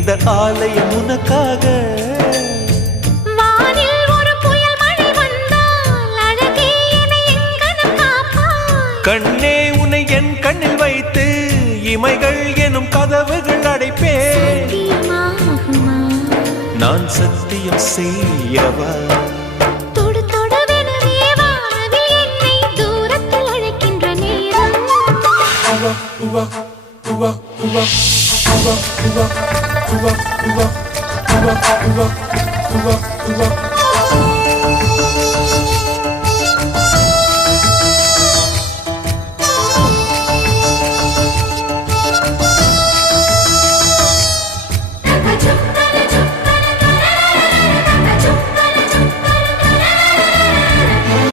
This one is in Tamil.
இந்த ஆலயம் உனக்காக. வானில் ஒரு புயல் மழை வந்தால் அழகே என்னை எங்கனம் காப்பாய். கண்ணே உன்னை என் கண்ணில் வைத்து இமைகள் எனும் கதவுகள் அடைப்பேன். சத்தியமாகுமா? நான் சத்தியம் செய்யவா? தொடு தொடுவெனவே வானவில் என்னை தூரத்தில் அழைக்கின்ற நேரம். உவா